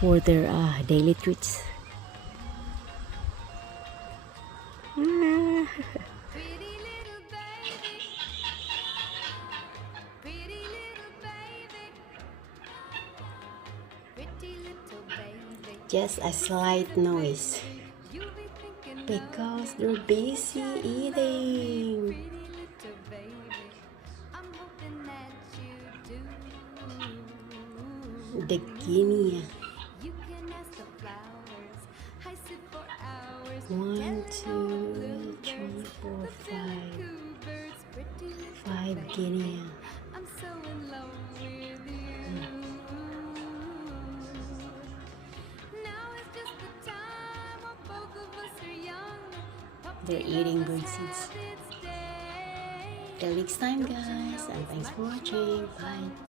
for their daily treats. Just a slight noise because they're busy eating. The guinea. 1, 2, 3, 4, 5 guinea. They're eating bird seeds. Till next time, guys, and thanks for watching. Bye.